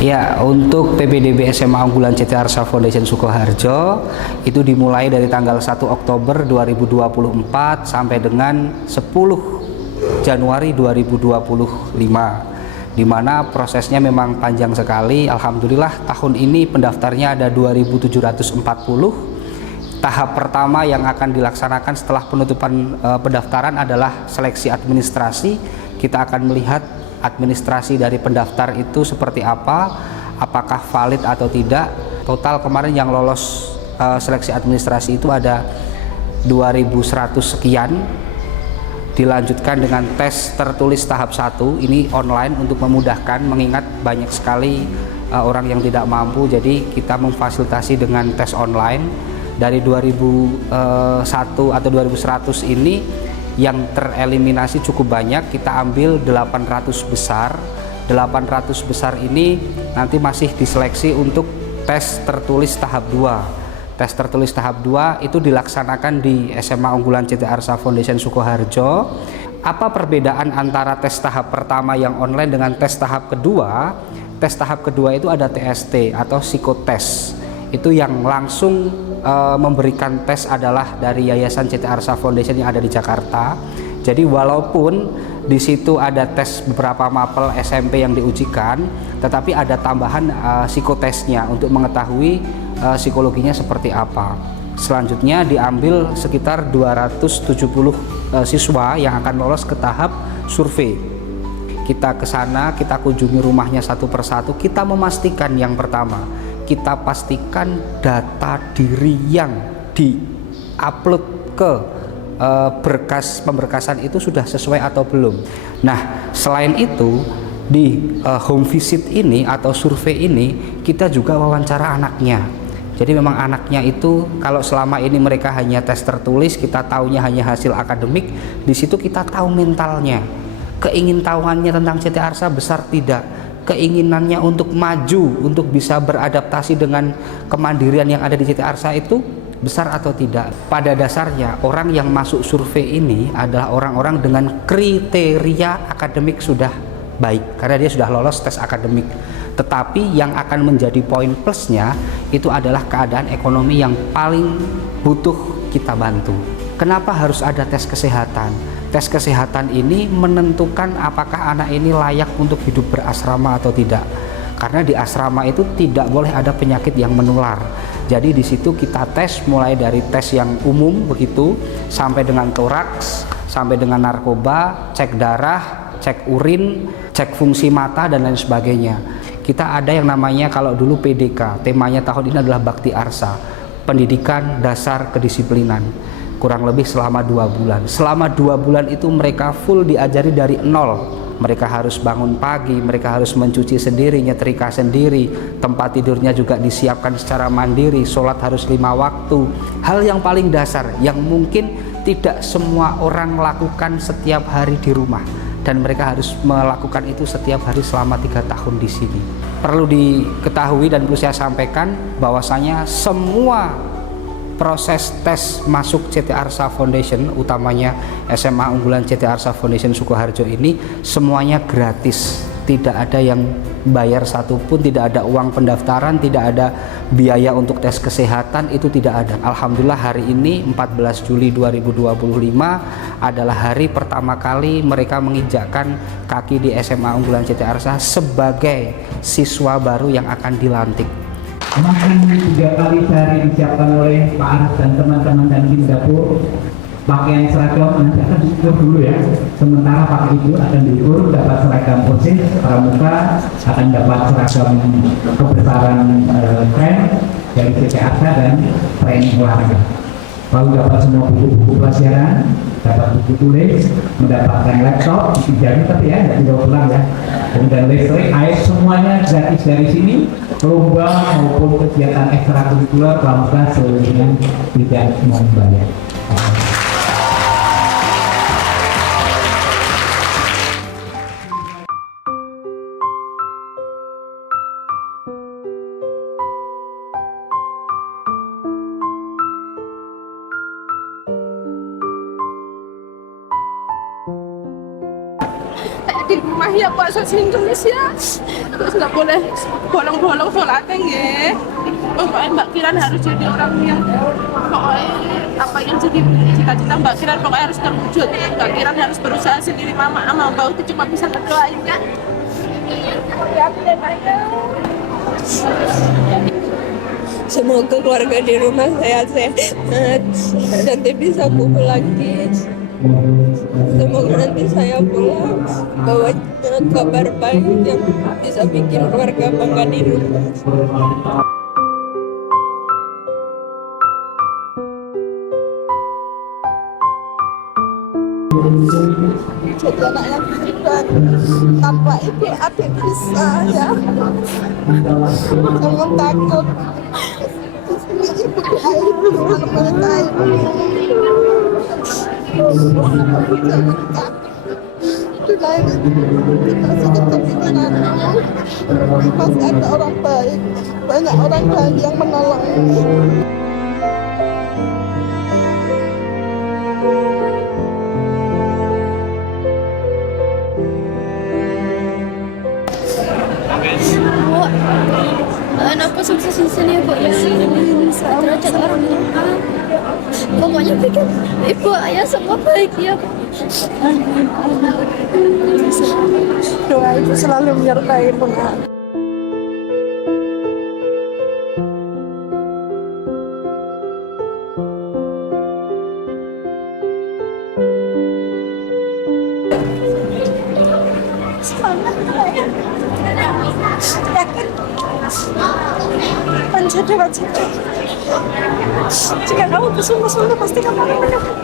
Ya, untuk PPDB SMA unggulan CT Arsa Foundation Sukoharjo itu dimulai dari tanggal 1 Oktober 2024 sampai dengan 10 Januari 2025, di mana prosesnya memang panjang sekali. Alhamdulillah tahun ini pendaftarnya ada 2.740. Tahap pertama yang akan dilaksanakan setelah penutupan pendaftaran adalah seleksi administrasi. Kita akan melihat administrasi dari pendaftar itu seperti apa, apakah valid atau tidak. Total kemarin yang lolos seleksi administrasi itu ada 2.100 sekian. Dilanjutkan dengan tes tertulis tahap 1, ini online untuk memudahkan, mengingat banyak sekali orang yang tidak mampu, jadi kita memfasilitasi dengan tes online. Dari 2001 atau 2100 ini yang tereliminasi cukup banyak, kita ambil 800 besar. 800 besar ini nanti masih diseleksi untuk tes tertulis tahap 2. Tes tertulis tahap 2 itu dilaksanakan di SMA Unggulan CT Arsa Foundation Sukoharjo. Apa perbedaan antara tes tahap pertama yang online dengan tes tahap kedua? Tes tahap kedua itu ada TST atau psikotes. Itu yang langsung memberikan tes adalah dari Yayasan CT Arsa Foundation yang ada di Jakarta. Jadi walaupun di situ ada tes beberapa mapel SMP yang diujikan, tetapi ada tambahan psikotesnya untuk mengetahui psikologinya seperti apa. Selanjutnya diambil sekitar 270 siswa yang akan lolos ke tahap survei. Kita ke sana, kita kunjungi rumahnya satu persatu, kita memastikan yang pertama, kita pastikan data diri yang di-upload ke berkas pemberkasan itu sudah sesuai atau belum. Nah, selain itu di home visit ini atau survei ini kita juga wawancara anaknya. Jadi memang anaknya itu kalau selama ini mereka hanya tes tertulis, kita taunya hanya hasil akademik, di situ kita tahu mentalnya. Keingintahuannya tentang CT Arsa besar tidak? Keinginannya untuk maju, untuk bisa beradaptasi dengan kemandirian yang ada di CT Arsa itu besar atau tidak. Pada dasarnya orang yang masuk survei ini adalah orang-orang dengan kriteria akademik sudah baik karena dia sudah lolos tes akademik. Tetapi yang akan menjadi poin plusnya itu adalah keadaan ekonomi yang paling butuh kita bantu. Kenapa harus ada tes kesehatan? Tes kesehatan ini menentukan apakah anak ini layak untuk hidup berasrama atau tidak. Karena di asrama itu tidak boleh ada penyakit yang menular. Jadi di situ kita tes mulai dari tes yang umum begitu sampai dengan toraks, sampai dengan narkoba, cek darah, cek urin, cek fungsi mata dan lain sebagainya. Kita ada yang namanya kalau dulu PDK, temanya tahun ini adalah Bakti Arsa, pendidikan dasar kedisiplinan. Kurang lebih selama 2 bulan. Selama 2 bulan itu mereka full diajari dari nol. Mereka harus bangun pagi, mereka harus mencuci sendiri, nyetrika sendiri, tempat tidurnya juga disiapkan secara mandiri, sholat harus 5 waktu. Hal yang paling dasar yang mungkin tidak semua orang lakukan setiap hari di rumah, dan mereka harus melakukan itu setiap hari selama 3 tahun di sini. Perlu diketahui dan perlu saya sampaikan bahwasanya semua proses tes masuk CT Arsa Foundation, utamanya SMA Unggulan CT Arsa Foundation Sukoharjo ini semuanya gratis, tidak ada yang bayar satupun, tidak ada uang pendaftaran, tidak ada biaya untuk tes kesehatan, itu tidak ada. Alhamdulillah hari ini 14 Juli 2025 adalah hari pertama kali mereka menginjakkan kaki di SMA Unggulan CT Arsa sebagai siswa baru yang akan dilantik. Makan 3 kali sehari disiapkan oleh Pak Arif dan teman-teman dan tim dapur. Pakaian seragam nanti akan diukur dulu ya. Sementara Pak Ibu akan diukur, dapat seragam OSIS, pramuka, akan dapat seragam kebesaran kren dari CT Arsa dan training olahraga. Lalu dapat semua buku-buku pelajaran, dapat buku tulis, mendapatkan laptop, dijamin tapi ya, tidak pulang ya. Kemudian listrik, air, semuanya gratis dari sini. Lomba maupun kegiatan ekstrakurikuler pramuka seluruhnya tidak membayar. kayak di rumah ya puasa Indonesia, terus nggak boleh bolong-bolong sholatnya ya. Pokoknya Mbak Kiran harus jadi orang yang pokoknya apa yang jadi cita-cita Mbak Kiran pokoknya harus terwujud. Mbak Kiran harus berusaha sendiri, mama sama Mbak Uti cuma bisa ngedoain ya. Semoga keluarga di rumah sehat-sehat, nanti bisa kumpul lagi. Semoga nanti saya pulang bawa kabar baik yang bisa bikin keluarga bangga di rumah. Jadi anak yang hebat, tanpa ibu adik bisa ya. Jangan takut. Di sini ibu di air, kalau mereka air. Jangan takut. Di lain kita sedikit pikiranmu. Masih ada orang baik, banyak orang baik yang menolong. Kenapa sukses di sini ya Bu ya? Derajat orang tua. Pokoknya bikin ibu ayah semua bahagia. Doa itu selalu menyertai Bunda. Semangat saya. Yakin. Menjadi wajib. Jika kamu bersungguh-sungguh pasti kamu akan mendapat.